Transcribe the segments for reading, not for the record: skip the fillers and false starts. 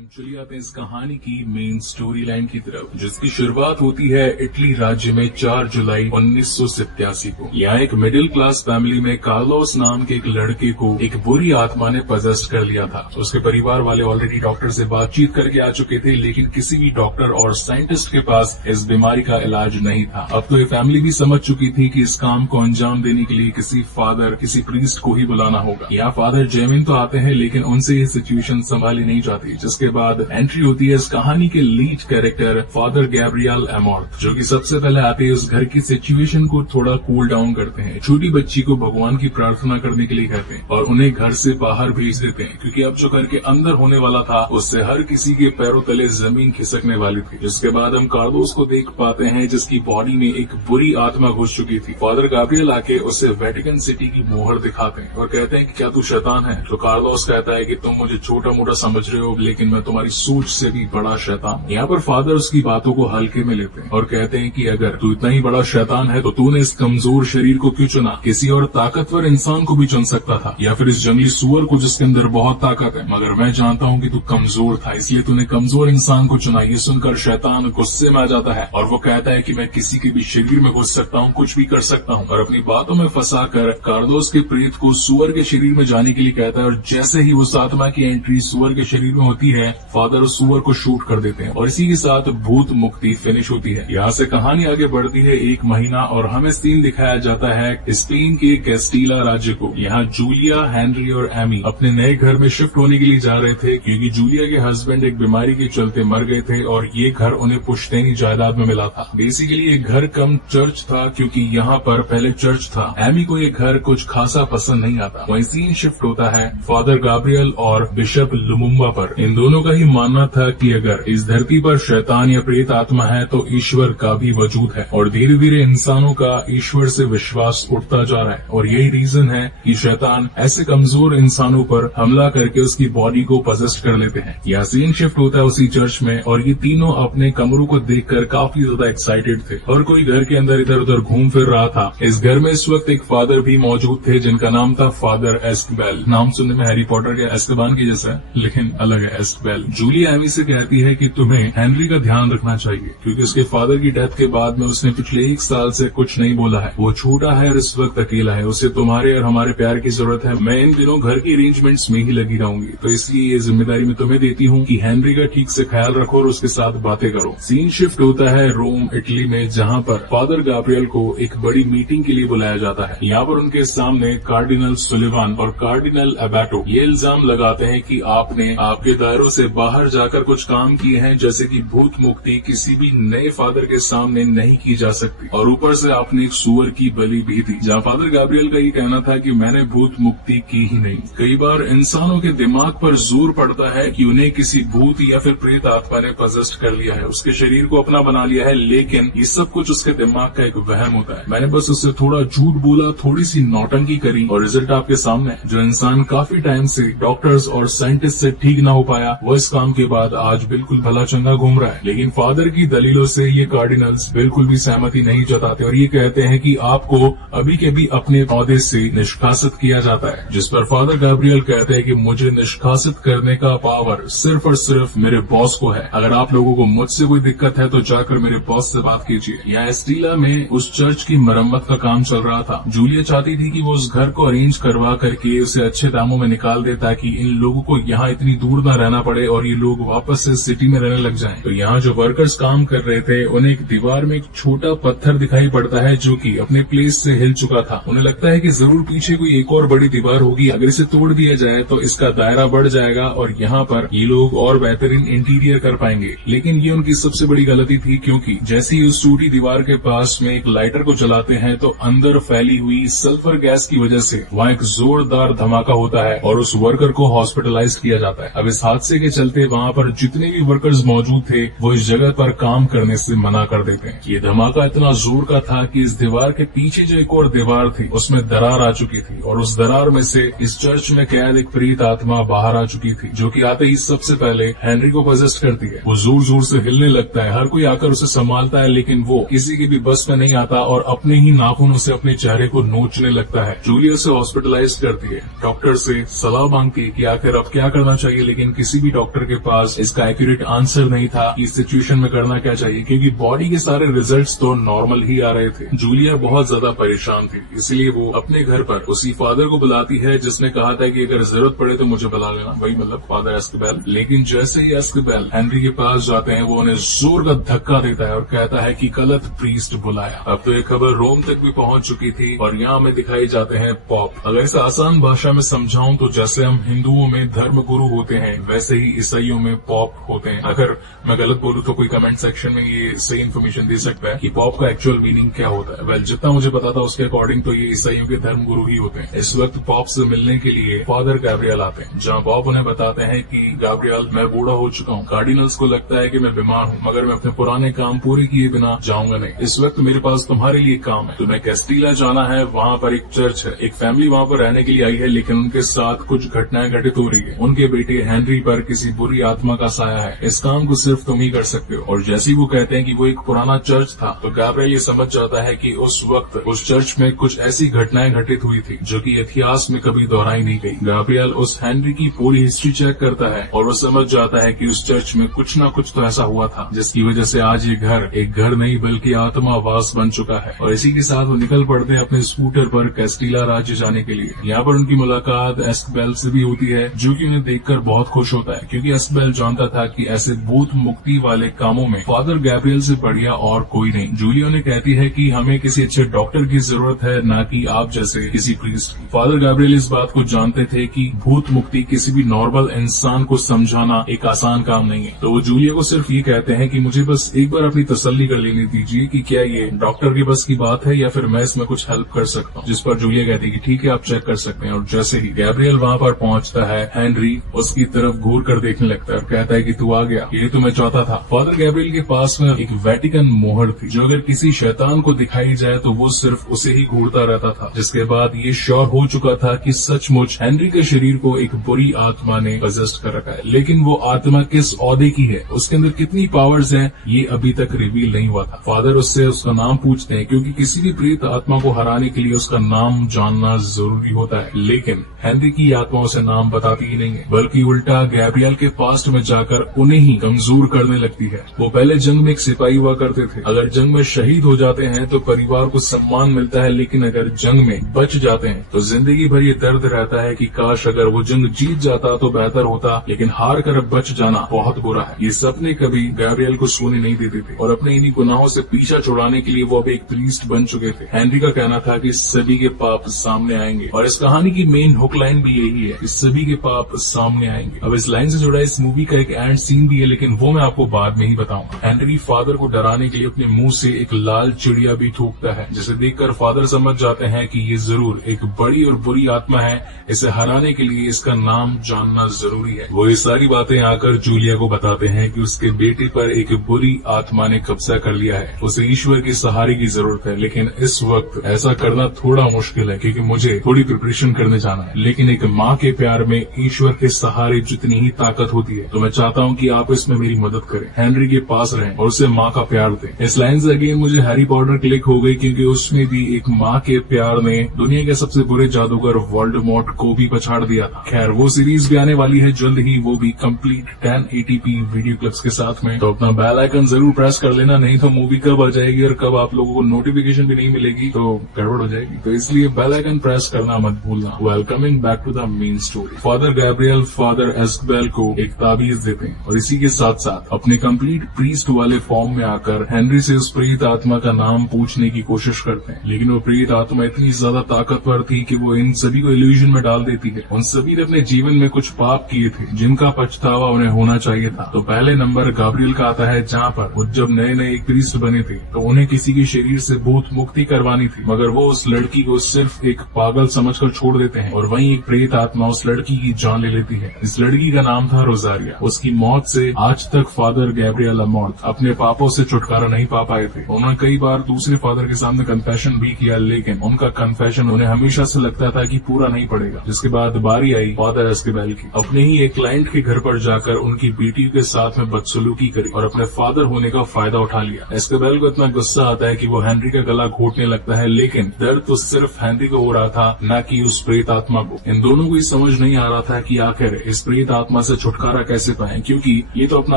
चलिए आते हैं इस कहानी की मेन स्टोरी लाइन की तरफ, जिसकी शुरुआत होती है इटली राज्य में 4 जुलाई 1987 को। यहाँ एक मिडिल क्लास फैमिली में कार्लोस नाम के एक लड़के को एक बुरी आत्मा ने पजेस्ट कर लिया था। उसके परिवार वाले ऑलरेडी डॉक्टर से बातचीत करके आ चुके थे, लेकिन किसी भी डॉक्टर और साइंटिस्ट के पास इस बीमारी का इलाज नहीं था। अब तो ये फैमिली भी समझ चुकी थी कि इस काम को अंजाम देने के लिए किसी फादर, किसी प्रीस्ट को ही बुलाना होगा। यहाँ फादर जेमिन तो आते हैं, लेकिन उनसे ये सिचुएशन संभाली नहीं जाती। जिसके बाद एंट्री होती है इस कहानी के लीड कैरेक्टर फादर गैब्रियल एमॉर्थ, जो कि सबसे पहले आते हैं उस घर की सिचुएशन को थोड़ा कूल डाउन करते हैं। छोटी बच्ची को भगवान की प्रार्थना करने के लिए कहते हैं और उन्हें घर से बाहर भेज देते हैं, क्योंकि अब जो घर के अंदर होने वाला था उससे हर किसी के पैरों तले जमीन खिसकने वाली थी। जिसके बाद हम कार्लोस को देख पाते हैं, जिसकी बॉडी में एक बुरी आत्मा घुस चुकी थी। फादर गैब्रियल आके उसे वेटिकन सिटी की मोहर दिखाते हैं और कहते हैं कि क्या तू शैतान है? तो कार्लोस कहता है कि तुम मुझे छोटा मोटा समझ रहे हो, लेकिन मैं तुम्हारी सोच से भी बड़ा शैतान। यहाँ पर फादर उसकी बातों को हल्के में लेते हैं और कहते हैं कि अगर तू इतना ही बड़ा शैतान है तो तूने इस कमजोर शरीर को क्यों चुना? किसी और ताकतवर इंसान को भी चुन सकता था, या फिर इस जंगली सुअर को जिसके अंदर बहुत ताकत है। मगर मैं जानता हूँ कि तू कमजोर था, इसलिए तूने कमजोर इंसान को चुना। ये सुनकर शैतान गुस्से में आ जाता है और वो कहता है कि मैं किसी के भी शरीर में घुस सकता हूँ, कुछ भी कर सकता हूँ, और अपनी बातों में फंसा कर कार्लोस के प्रेत को सुअर के शरीर में जाने के लिए कहता है। और जैसे ही उस आत्मा की एंट्री सुअर के शरीर में होती है, फादर उस सुअर को शूट कर देते हैं और इसी के साथ भूत मुक्ति फिनिश होती है। यहाँ से कहानी आगे बढ़ती है 1 महीना और हमें सीन दिखाया जाता है स्पेन के कैस्टिला राज्य को। यहाँ जूलिया, हेनरी और एमी अपने नए घर में शिफ्ट होने के लिए जा रहे थे, क्योंकि जूलिया के हस्बैंड एक बीमारी के चलते मर गए थे और ये घर उन्हें पुश्तैनी जायदाद में मिला था। बेसिकली ये घर कम चर्च था, क्योंकि यहाँ पर पहले चर्च था। एमी को ये घर कुछ खासा पसंद नहीं आता। वहीं सीन शिफ्ट होता है फादर गैब्रियल और बिशप लुमुम्बा पर। इन दोनों का ही मानना था कि अगर इस धरती पर शैतान या प्रेत आत्मा है तो ईश्वर का भी वजूद है, और धीरे धीरे इंसानों का ईश्वर से विश्वास उठता जा रहा है। और यही रीजन है कि शैतान ऐसे कमजोर इंसानों पर हमला करके उसकी बॉडी को पजेस्ट कर लेते हैं। यह सीन शिफ्ट होता है उसी चर्च में और ये तीनों अपने कमरों को देखकर काफी ज्यादा एक्साइटेड थे और कोई घर के अंदर इधर उधर घूम फिर रहा था। इस घर में इस वक्त एक फादर भी मौजूद थे, जिनका नाम था फादर एस्कबेल। नाम सुनने में हैरी पॉटर या एस्कबान की जैसा है, लेकिन अलग है, एस्कबेल। जूलिया एमी से कहती है कि तुम्हें हेनरी का ध्यान रखना चाहिए, क्योंकि उसके फादर की डेथ के बाद में उसने पिछले 1 साल से कुछ नहीं बोला है। वो छोटा है और इस वक्त अकेला है, उसे तुम्हारे और हमारे प्यार की जरूरत है। मैं इन दिनों घर की अरेंजमेंट्स में ही लगी रहूंगी, तो इसलिए ये जिम्मेदारी मैं तुम्हें देती हूँ कि हेनरी का ठीक से ख्याल रखो और उसके साथ बातें करो। सीन शिफ्ट होता है रोम, इटली में, जहाँ पर फादर गैब्रियल को एक बड़ी मीटिंग के लिए बुलाया जाता है। यहाँ पर उनके सामने कार्डिनल सुलिवान और कार्डिनल अबैटो ये इल्जाम लगाते हैं कि आपने आपके दायरों से बाहर जाकर कुछ काम किए हैं, जैसे कि भूत मुक्ति किसी भी नए फादर के सामने नहीं की जा सकती, और ऊपर से आपने एक सुअर की बलि भी दी। जहाँ फादर गैब्रियल का ये कहना था कि मैंने भूत मुक्ति की ही नहीं। कई बार इंसानों के दिमाग पर जोर पड़ता है कि उन्हें किसी भूत या फिर प्रेत आत्मा ने पजेस्ट कर लिया है, उसके शरीर को अपना बना लिया है, लेकिन ये सब कुछ उसके दिमाग का एक वहम होता है। मैंने बस उससे थोड़ा झूठ बोला, थोड़ी सी नौटंकी करी और रिजल्ट आपके सामने है। जो इंसान काफी टाइम से डॉक्टर्स और साइंटिस्ट से ठीक ना हो पाया, वो इस काम के बाद आज बिल्कुल भला चंगा घूम रहा है। लेकिन फादर की दलीलों से ये कार्डिनल्स बिल्कुल भी सहमति नहीं जताते और ये कहते हैं कि आपको अभी के भी अपने पौधे से निष्कासित किया जाता है। जिस पर फादर गैब्रियल कहते हैं कि मुझे निष्कासित करने का पावर सिर्फ और सिर्फ मेरे बॉस को है। अगर आप लोगों को मुझसे कोई दिक्कत है तो जाकर मेरे बॉस से बात कीजिए। यहाँ एस्टीला में उस चर्च की मरम्मत का काम चल रहा था। जूलिया चाहती थी कि वो उस घर को अरेंज करवा करके उसे अच्छे दामों में निकाल दे, ताकि इन लोगों को यहाँ इतनी दूर न रहना पड़े और ये लोग वापस से सिटी में रहने लग जाएं। तो यहाँ जो वर्कर्स काम कर रहे थे, उन्हें एक दीवार में एक छोटा पत्थर दिखाई पड़ता है जो कि अपने प्लेस से हिल चुका था। उन्हें लगता है कि जरूर पीछे कोई एक और बड़ी दीवार होगी, अगर इसे तोड़ दिया जाए तो इसका दायरा बढ़ जाएगा और यहाँ पर ये लोग और बेहतरीन इंटीरियर कर पाएंगे। लेकिन ये उनकी सबसे बड़ी गलती थी, क्योंकि जैसे ही उस टूटी दीवार के पास में एक लाइटर को जलाते हैं तो अंदर फैली हुई सल्फर गैस की वजह से वहाँ एक जोरदार धमाका होता है और उस वर्कर को हॉस्पिटलाइज किया जाता है। अब इस हादसे के चलते वहाँ पर जितने भी वर्कर्स मौजूद थे वो इस जगह पर काम करने से मना कर देते हैं। ये धमाका इतना जोर का था कि इस दीवार के पीछे जो एक और दीवार थी उसमें दरार आ चुकी थी और उस दरार में से इस चर्च में कैद एक प्रेत आत्मा बाहर आ चुकी थी, जो कि आते ही सबसे पहले हेनरी को पजेस्ट करती है। वो जोर जोर से हिलने लगता है, हर कोई आकर उसे संभालता है, लेकिन वो किसी के भी बस में नहीं आता और अपने ही नाखूनों से अपने चेहरे को नोचने लगता है। जूलिया उसे हॉस्पिटलाइज करती है, डॉक्टर से सलाह मांगती है कि आखिर अब क्या करना चाहिए, लेकिन किसी किसी भी डॉक्टर के पास इसका एक्यूरेट आंसर नहीं था कि इस सिचुएशन में करना क्या चाहिए, क्योंकि बॉडी के सारे रिजल्ट्स तो नॉर्मल ही आ रहे थे। जूलिया बहुत ज्यादा परेशान थी, इसलिए वो अपने घर पर उसी फादर को बुलाती है जिसने कहा था कि अगर जरूरत पड़े तो मुझे बुला लेना, वही मतलब फादर एस्कोबेल। लेकिन जैसे ही एस्कोबेल हेनरी के पास जाते हैं, वो उन्हें जोर का धक्का देता है और कहता है कि गलत प्रीस्ट बुलाया। अब तो ये खबर रोम तक भी पहुंच चुकी थी और यहाँ में दिखाई जाते हैं पॉप। अगर इसे आसान भाषा में समझाऊं तो जैसे हम हिंदुओं में धर्म गुरु होते हैं, वैसे ही ईसाइयों में पॉप होते हैं। अगर मैं गलत बोलूं तो कोई कमेंट सेक्शन में ये सही इन्फॉर्मेशन दे सकता है कि पॉप का एक्चुअल मीनिंग क्या होता है। वेल, जितना मुझे पता था उसके अकॉर्डिंग तो ये ईसाइयों के धर्म गुरु ही होते हैं। इस वक्त पॉप से मिलने के लिए फादर गैब्रियल आते हैं, जहाँ पॉप उन्हें बताते हैं कि गैब्रियल, मैं बूढ़ा हो चुका हूँ, कार्डिनल्स को लगता है कि मैं बीमार हूँ, मगर मैं अपने पुराने काम पूरे किए बिना जाऊंगा नहीं। इस वक्त मेरे पास तुम्हारे लिए काम है, तुम्हें कैस्टीला जाना है, वहाँ पर एक चर्च है, एक फैमिली वहाँ पर रहने के लिए आई है, लेकिन उनके साथ कुछ घटनाएं घटित हो रही है। उनके बेटे हेनरी पर किसी बुरी आत्मा का साया है, इस काम को सिर्फ तुम ही कर सकते हो। और जैसे ही वो कहते हैं कि वो एक पुराना चर्च था, तो गैब्रियल ये समझ जाता है कि उस वक्त उस चर्च में कुछ ऐसी घटनाएं घटित हुई थी जो कि इतिहास में कभी दोहराई नहीं गई। गैब्रियल उस हेनरी की पूरी हिस्ट्री चेक करता है और वो समझ जाता है कि उस चर्च में कुछ न कुछ तो ऐसा हुआ था जिसकी वजह से आज ये घर एक घर नहीं बल्कि आत्मावास बन चुका है। और इसी के साथ वो निकल पड़ते हैं अपने स्कूटर पर कैस्टीला राज्य जाने के लिए। यहाँ पर उनकी मुलाकात एस्कोबेल से भी होती है, जो कि उन्हें देखकर बहुत खुश होता है, क्योंकि एस्कोबेल जानता था कि ऐसे भूत मुक्ति वाले कामों में फादर गैब्रियल से बढ़िया और कोई नहीं। जूलिया ने कहती है कि हमें किसी अच्छे डॉक्टर की जरूरत है, न कि आप जैसे किसी प्रीस्ट की। फादर गैब्रियल इस बात को जानते थे कि भूत मुक्ति किसी भी नॉर्मल इंसान को समझाना एक आसान काम नहीं है। तो वो जूलिया को सिर्फ ये कहते हैं कि मुझे बस एक बार अपनी तसल्ली कर लेने दीजिए कि क्या ये डॉक्टर के बस की बात है या फिर मैं इसमें कुछ हेल्प कर सकता हूँ। जिस पर जूलिया कहती है कि ठीक है, आप चेक कर सकते हैं। और जैसे ही गैब्रियल वहाँ पर पहुँचता है, हेनरी उसकी तरफ घूर कर देखने लगता है और कहता है कि तू आ गया, ये तो मैं चाहता था। फादर गैब्रियल के पास में एक वेटिकन मोहर थी, जो अगर किसी शैतान को दिखाई जाए तो वो सिर्फ उसे ही घूरता रहता था। जिसके बाद ये श्योर हो चुका था कि सचमुच हेनरी के शरीर को एक बुरी आत्मा ने पजेस्ट कर रखा है। लेकिन वो आत्मा किस ओहदे की है, उसके अंदर कितनी पावर्स हैं, ये अभी तक रिवील नहीं हुआ था। फादर उससे उसका नाम पूछते हैं, क्योंकि किसी भी प्रेत आत्मा को हराने के लिए उसका नाम जानना जरूरी होता है। लेकिन हेनरी की आत्मा उसे नाम बताती ही नहीं है, बल्कि उल्टा गैब्रियल के पास्ट में जाकर उन्हें ही कमजोर करने लगती है। वो पहले जंग में एक सिपाही हुआ करते थे। अगर जंग में शहीद हो जाते हैं तो परिवार को सम्मान मिलता है, लेकिन अगर जंग में बच जाते हैं तो जिंदगी भर ये दर्द रहता है कि काश अगर वो जंग जीत जाता तो बेहतर होता, लेकिन हार कर बच जाना बहुत बुरा है। ये सपने कभी गैब्रियल को सोने नहीं देते थे और अपने इन्हीं गुनाहों से पीछा छुड़ाने के लिए वो अब एक प्रीस्ट बन चुके थे। हेनरी का कहना था कि सभी के पाप सामने आएंगे, और इस कहानी की मेन हुक लाइन भी यही है कि सभी के पाप सामने आएंगे। अब इस लाइन से जुड़ा इस मूवी का एक एंड सीन भी है, लेकिन वो मैं आपको बाद में ही बताऊंगा। हेनरी फादर को डराने के लिए अपने मुंह से एक लाल चिड़िया भी थूकता है, जिसे देखकर फादर समझ जाते हैं कि ये जरूर एक बड़ी और बुरी आत्मा है, इसे हराने के लिए इसका नाम जानना जरूरी है। वो ये सारी बातें आकर जूलिया को बताते हैं कि उसके बेटे पर एक बुरी आत्मा ने कब्जा कर लिया है, उसे ईश्वर के सहारे की जरूरत है। लेकिन इस वक्त ऐसा करना थोड़ा मुश्किल है, क्योंकि मुझे थोड़ी प्रिपरेशन करने जाना है। लेकिन एक माँ के प्यार में ईश्वर के सहारे जितनी ही ताकत होती है, तो मैं चाहता हूँ कि आप इसमें मेरी मदद करें, हेनरी के पास रहें और उसे माँ का प्यार दें। इस लाइन से अगेन मुझे हैरी पॉटर क्लिक हो गई, क्योंकि उसमें भी एक माँ के प्यार ने दुनिया के सबसे बुरे जादूगर वोल्डेमॉर्ट को भी पछाड़ दिया था। खैर, वो सीरीज भी आने वाली है जल्द ही, वो भी कंप्लीट 1080p वीडियो क्लिप्स के साथ में। तो अपना बेल आइकन जरूर प्रेस कर लेना, नहीं तो मूवी कब आ जाएगी और कब आप लोगों को नोटिफिकेशन भी नहीं मिलेगी तो गड़बड़ हो जाएगी। तो इसलिए बेल आइकन प्रेस करना मत भूलना। Well, coming back to the main story. Father Gabriel father Escobel को एक ताबीज देते हैं और इसी के साथ साथ अपने कंप्लीट प्रीस्ट वाले फॉर्म में आकर हेनरी से उस प्रेत आत्मा का नाम पूछने की कोशिश करते हैं। लेकिन वो प्रेत आत्मा इतनी ज्यादा ताकतवर थी कि वो इन सभी को इल्यूजन में डाल देती है। उन सभी ने अपने जीवन में कुछ पाप किए थे जिनका पछतावा उन्हें होना चाहिए था। तो पहले नंबर गैब्रियल का आता है, जहाँ पर वो जब नए नए एक प्रीस्ट बने थे तो उन्हें किसी के शरीर से भूत मुक्ति करवानी थी, मगर वो उस लड़की को सिर्फ एक पागल समझकर छोड़ देते हैं और वहीं एक प्रेत आत्मा उस लड़की की जान ले लेती है। इस लड़की का नाम था रोजारिया। उसकी मौत से आज तक फादर गैब्रियल अमॉर्थ अपने पापों से छुटकारा नहीं पा पाए थे। उन्होंने कई बार दूसरे फादर के सामने कन्फेशन भी किया, लेकिन उनका कन्फेशन उन्हें हमेशा से लगता था कि पूरा नहीं पड़ेगा। जिसके बाद बारी आई फादर एस्कोबेल की। अपने ही एक क्लाइंट के घर पर जाकर उनकी बेटी के साथ में बदसलूकी करी और अपने फादर होने का फायदा उठा लिया। एस्कोबेल को इतना गुस्सा आता है कि वो हेनरी का गला घोटने लगता है, लेकिन दर्द तो सिर्फ हेनरी को हो रहा था, न कि उस प्रेत आत्मा को। इन दोनों को ये समझ नहीं आ रहा था कि आखिर इस प्रेत आत्मा आत्मा से छुटकारा कैसे पाएं, क्योंकि ये तो अपना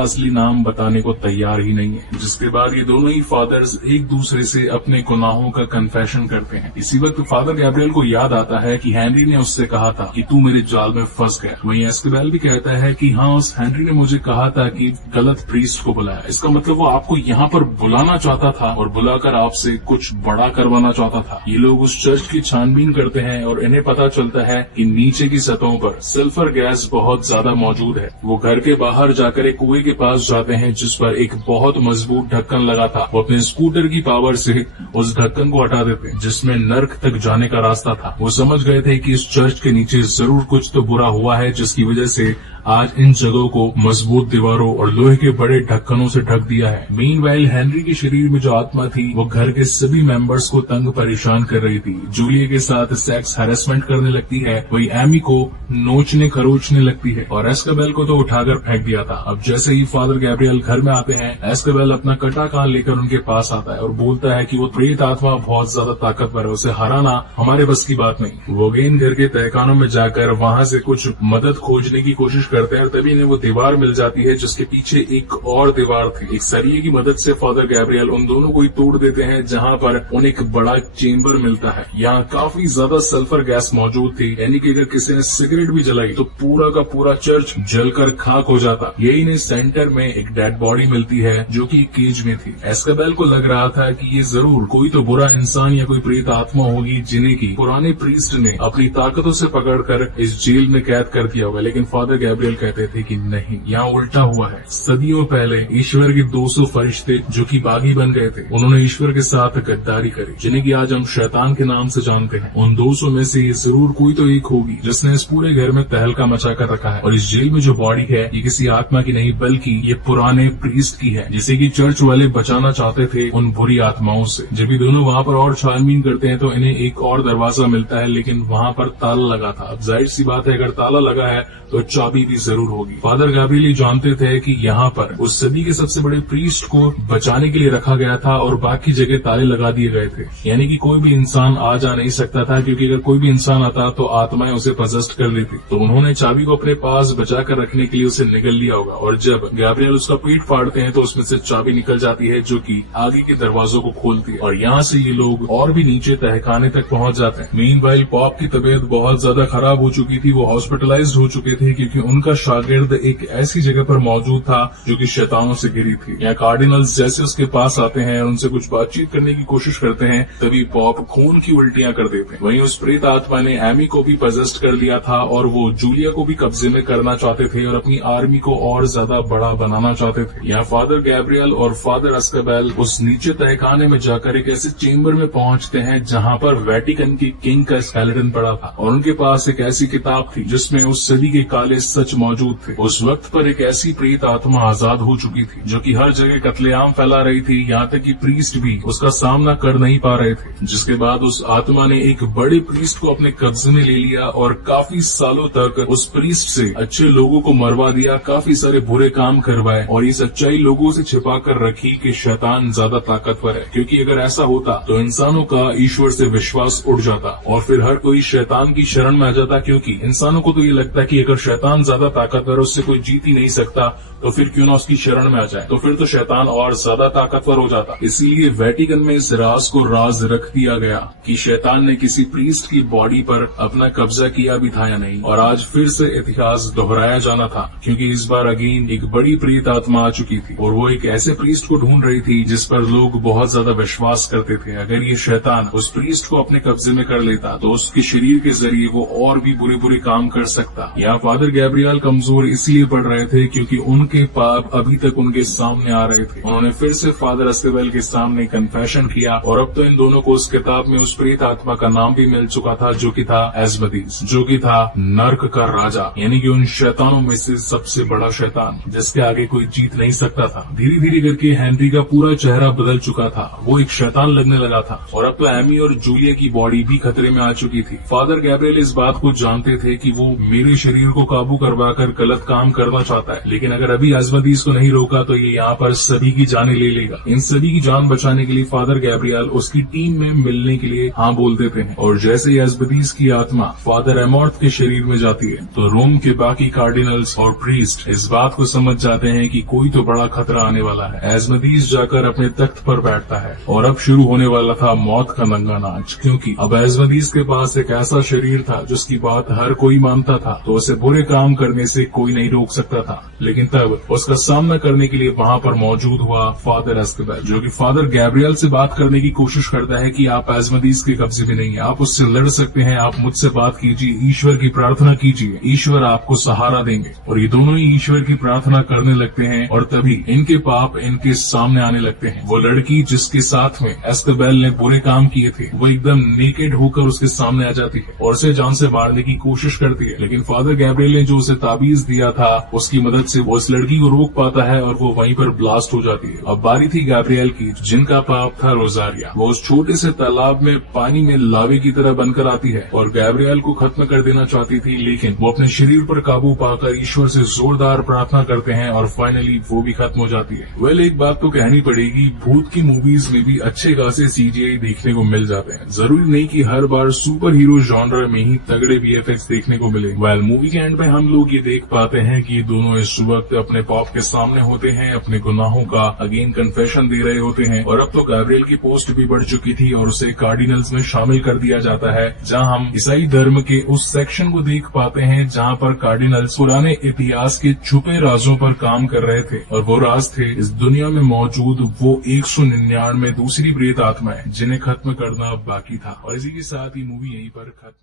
असली नाम बताने को तैयार ही नहीं है। जिसके बाद ये दोनों ही फादर्स एक दूसरे से अपने गुनाहों का कन्फेशन करते हैं। इसी वक्त फादर गैब्रियल को याद आता है कि हेनरी ने उससे कहा था कि तू मेरे जाल में फंस गया। वहीं एस्कोबेल भी कहता है कि हाँ, उस हेनरी ने मुझे कहा था कि गलत प्रीस्ट को बुलाया। इसका मतलब वो आपको यहाँ पर बुलाना चाहता था और बुलाकर आपसे कुछ बड़ा करवाना चाहता था। ये लोग उस चर्च की छानबीन करते हैं और इन्हें पता चलता है कि नीचे की सतहों पर सल्फर गैस बहुत ज्यादा मौजूद है। वो घर के बाहर जाकर एक कुएं के पास जाते हैं जिस पर एक बहुत मजबूत ढक्कन लगा था। वो अपने स्कूटर की पावर से उस ढक्कन को हटा देते हैं जिसमें नर्क तक जाने का रास्ता था। वो समझ गए थे कि इस चर्च के नीचे जरूर कुछ तो बुरा हुआ है जिसकी वजह से आज इन जगहों को मजबूत दीवारों और लोहे के बड़े ढक्कनों से ढक दिया है। मीनवाइल हेनरी के शरीर में जो आत्मा थी वो घर के सभी मेंबर्स को तंग परेशान कर रही थी। जूलिया के साथ सेक्स हैरेसमेंट करने लगती है, वही एमी को नोचने खरोचने लगती है और एस्कोबेल को तो उठाकर फेंक दिया था। अब जैसे ही फादर गैब्रियल घर में आते हैं, एस्कोबेल अपना कटा कान लेकर उनके पास आता है और बोलता है कि वो प्रेत आत्मा बहुत ज्यादा ताकतवर है, उसे हराना हमारे बस की बात नहीं। वो गेन घर के तहखानों में जाकर वहाँ से कुछ मदद खोजने की कोशिश करते हैं। तभी इन्हें वो दीवार मिल जाती है जिसके पीछे एक और दीवार थी। एक सरिये की मदद से फादर गैब्रियल उन दोनों को ही तोड़ देते हैं, जहाँ पर उन्हें एक बड़ा चेम्बर मिलता है। यहाँ काफी ज्यादा सल्फर गैस मौजूद थी, यानी कि अगर किसी ने सिगरेट भी जलाई तो पूरा का पूरा चर्च जलकर खाक हो जाता। यही इन्हें सेंटर में एक डेड बॉडी मिलती है जो कि केज में थी। एस्कोबेल को लग रहा था कि ये जरूर कोई तो बुरा इंसान या कोई प्रेत आत्मा होगी जिन्हें की पुराने प्रीस्ट ने अपनी ताकतों से पकड़कर इस जेल में कैद कर दिया होगा। लेकिन फादर गैब्रियल कहते थे कि नहीं, यहाँ उल्टा हुआ है। सदियों पहले ईश्वर के 200 फरिश्ते जो कि बागी बन गए थे, उन्होंने ईश्वर के साथ गद्दारी करी, जिन्हें कि आज हम शैतान के नाम से जानते हैं। उन 200 में से ये जरूर कोई तो एक होगी जिसने इस पूरे घर में तहलका मचा कर रखा है। और इस जेल में जो बॉडी है ये किसी आत्मा की नहीं बल्कि ये पुराने प्रीस्ट की है, जिसे कि चर्च वाले बचाना चाहते थे उन बुरी आत्माओं से। जब ये दोनों वहाँ पर और छानबीन करते हैं तो इन्हें एक और दरवाजा मिलता है, लेकिन वहाँ पर ताला लगा था। अब जाहिर सी बात है, अगर ताला लगा है तो चाबी भी जरूर होगी। फादर गैब्रियल जानते थे कि यहाँ पर उस सदी के सबसे बड़े प्रीस्ट को बचाने के लिए रखा गया था और बाकी जगह ताले लगा दिए गए थे, यानी कि कोई भी इंसान आ जा नहीं सकता था, क्योंकि अगर कोई भी इंसान आता तो आत्माएं उसे पजेस्ट कर लेती। तो उन्होंने चाबी को अपने पास बचा कर रखने के लिए उसे निकल लिया होगा और जब गैब्रियल उसका पेट फाड़ते हैं तो उसमें से चाबी निकल जाती है जो कि आगे के दरवाजों को खोलती है और यहाँ से ये लोग और भी नीचे तहखाने तक पहुँच जाते हैं। मीनवाइल पॉप की तबीयत बहुत ज्यादा खराब हो चुकी थी, वो हॉस्पिटलाइज्ड हो चुके थे क्योंकि उनका शागिर्द एक ऐसी जगह पर मौजूद था जो कि शैतानों से घिरी थी। यहाँ कार्डिनल्स जैसे उसके पास आते हैं और उनसे कुछ बातचीत करने की कोशिश करते हैं, तभी पॉप खून की उल्टियां कर देते हैं। वहीं उस प्रेत आत्मा ने एमी को भी पजेस्ट कर लिया था और वो जूलिया को भी कब्जे में करना चाहते थे और अपनी आर्मी को और ज्यादा बड़ा बनाना चाहते थे। यहाँ फादर गैब्रियल और फादर एस्कोबेल उस नीचे तहखाने में जाकर एक ऐसे चेम्बर में पहुंचते हैं जहाँ पर वेटिकन की किंग का स्केलेटन पड़ा था और उनके पास एक ऐसी किताब थी जिसमें उस सदी के काले सच मौजूद थे। उस वक्त पर एक ऐसी प्रेत आत्मा आजाद हो चुकी थी जो कि हर जगह कत्लेआम फैला रही थी, यहाँ तक कि प्रीस्ट भी उसका सामना कर नहीं पा रहे थे। जिसके बाद उस आत्मा ने एक बड़े प्रीस्ट को अपने कब्जे में ले लिया और काफी सालों तक उस प्रीस्ट से अच्छे लोगों को मरवा दिया, काफी सारे बुरे काम करवाए और ये सच्चाई लोगों से छिपा कर रखी कि शैतान ज्यादा ताकतवर है, क्योंकि अगर ऐसा होता तो इंसानों का ईश्वर से विश्वास उड़ जाता और फिर हर कोई शैतान की शरण में आ जाता, क्योंकि इंसानों को तो ये लगता है कि अगर शैतान ज्यादा ताकतवर, उससे कोई जीत ही नहीं सकता, तो फिर क्यों ना उसकी शरण में आ जाए, तो फिर तो शैतान और ज्यादा ताकतवर हो जाता। इसीलिए वेटिकन में इस राज को राज रख दिया गया कि शैतान ने किसी प्रीस्ट की बॉडी पर अपना कब्जा किया भी था या नहीं। और आज फिर से इतिहास दोहराया जाना था, क्योंकि इस बार अगेन एक बड़ी प्रेत आत्मा आ चुकी थी और वो एक ऐसे प्रीस्ट को ढूंढ रही थी जिस पर लोग बहुत ज्यादा विश्वास करते थे। अगर ये शैतान उस प्रीस्ट को अपने कब्जे में कर लेता तो उसके शरीर के जरिए वो और भी बुरे बुरे काम कर सकता। यहाँ फादर गैब्रियल कमजोर इसलिए पड़ रहे थे क्योंकि उनके पाप अभी तक उनके सामने आ रहे थे। उन्होंने फिर से फादर एस्कोबेल के सामने कन्फेशन किया और अब तो इन दोनों को उस किताब में उस प्रेत आत्मा का नाम भी मिल चुका था जो कि था एस्मोदेस, जो कि था नर्क का राजा, यानी कि उन शैतानों में से सबसे बड़ा शैतान जिसके आगे कोई जीत नहीं सकता था। धीरे धीरे करके हेनरी का पूरा चेहरा बदल चुका था, वो एक शैतान लगने लगा था और अब तो एमी और जूलिया की बॉडी भी खतरे में आ चुकी थी। फादर गैब्रियल इस बात को जानते थे कि वो मेरे शरीर को काबू करवाकर गलत काम करना चाहता है, लेकिन अगर अभी अजमदीस को नहीं रोका तो ये यहाँ पर सभी की जानें ले लेगा। इन सभी की जान बचाने के लिए फादर गैब्रियल उसकी टीम में मिलने के लिए हाँ बोल देते हैं और जैसे ही अजमदीस की आत्मा फादर एमॉर्थ के शरीर में जाती है तो रोम के बाकी कार्डिनल्स और प्रीस्ट इस बात को समझ जाते हैं कि कोई तो बड़ा खतरा आने वाला है। अजमदीस जाकर अपने तख्त पर बैठता है और अब शुरू होने वाला था मौत का नंगा नाच, क्योंकि अब अजमदीस के पास एक ऐसा शरीर था जिसकी बात हर कोई मानता था, तो उसे बुरे काम करने से कोई नहीं रोक सकता था। लेकिन तब उसका सामना करने के लिए वहाँ पर मौजूद हुआ फादर एस्कोबार, जो कि फादर गैब्रियल से बात करने की कोशिश करता है कि आप अजमदीस के कब्जे में नहीं है, आप उससे लड़ सकते हैं, आप मुझसे बात कीजिए, ईश्वर की प्रार्थना कीजिए, ईश्वर आपको सहारा देंगे। और ये दोनों ही ईश्वर की प्रार्थना करने लगते हैं और तभी इनके पाप इनके सामने आने लगते हैं। वो लड़की जिसके साथ में एस्कोबार ने बुरे काम किए थे वो एकदम नेकेड होकर उसके सामने आ जाती है और उसे जान से मारने की कोशिश करती है, लेकिन फादर गैब्रियल ने जो उसे ताबीज दिया था उसकी मदद से वो उस लड़की को रोक पाता है और वो वहीं पर ब्लास्ट हो जाती है। अब बारी थी गैब्रियल की, जिनका पाप था रोजारिया। वो उस छोटे से तालाब में पानी में लावे की तरह बनकर आती है और गैब्रियल को खत्म कर देना चाहती थी, लेकिन वो अपने शरीर पर काबू पाकर ईश्वर से जोरदार प्रार्थना करते हैं और फाइनली वो भी खत्म हो जाती है। वेल, एक बात तो कहनी पड़ेगी, भूत की मूवीज में भी अच्छे खासे सीजीआई देखने को मिल जाते हैं। जरूरी नहीं कि हर बार सुपर हीरो जॉनर में ही तगड़े वीएफएक्स देखने को मिले। वेल, मूवी के एंड में हम लोग ये देख पाते हैं कि दोनों इस वक्त अपने पॉप के सामने होते हैं, अपने गुनाहों का अगेन कन्फेशन दे रहे होते हैं और अब तो गैब्रियल की पोस्ट भी बढ़ चुकी थी और उसे कार्डिनल्स में शामिल कर दिया जाता है, जहां हम ईसाई धर्म के उस सेक्शन को देख पाते हैं जहां पर कार्डिनल्स पुराने इतिहास के छुपे राजों पर काम कर रहे थे और वो राज थे इस दुनिया में मौजूद वो 199 दूसरी प्रेत आत्माएं जिन्हें खत्म करना बाकी था। और इसी के साथ ही मूवी यहीं पर खत्म।